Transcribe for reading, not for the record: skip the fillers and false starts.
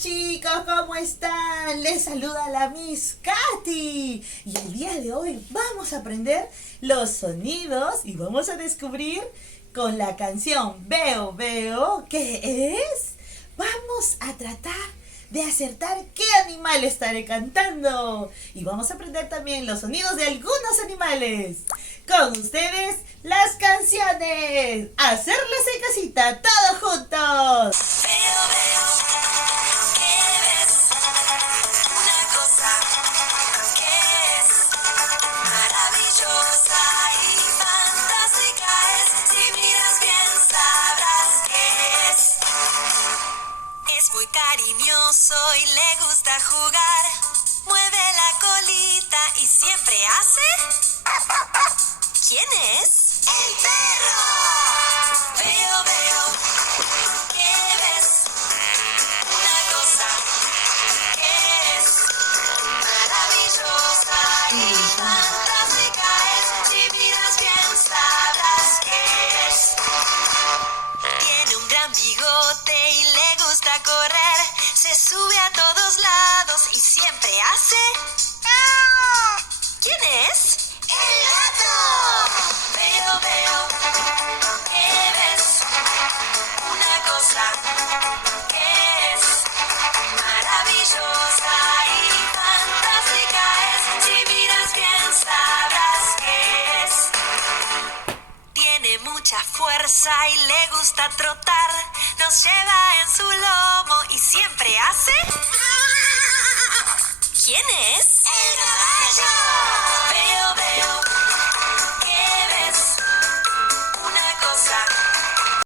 chicos, ¿cómo están? Les saluda la Miss Katy. Y el día de hoy vamos a aprender los sonidos y vamos a descubrir con la canción Veo, Veo, ¿qué es? Vamos a tratar de acertar qué animal estaré cantando. Y vamos a aprender también los sonidos de algunos animales. Con ustedes, las canciones. Hacerlas en casita, todos juntos. Veo, veo, ¿qué ves? Una cosa que es maravillosa y fantástica es. Si miras bien sabrás qué es. Es muy cariñoso y le gusta jugar. Mueve la colita y siempre hace. ¿Quién es? ¡El perro! Veo, veo, ¿qué ves? Una cosa que es maravillosa y fantástica es. Si miras bien sabrás qué es. Tiene un gran bigote y le gusta correr. Se sube a todos lados y siempre hace. ¿Quién es? ¡El gato! Veo, veo, ¿qué ves? Una cosa que es maravillosa y fantástica es. Si miras bien sabrás qué es. Tiene mucha fuerza y le gusta trotar. Nos lleva en su lomo y siempre hace. ¿Quién es? ¡El caballo! Veo, veo,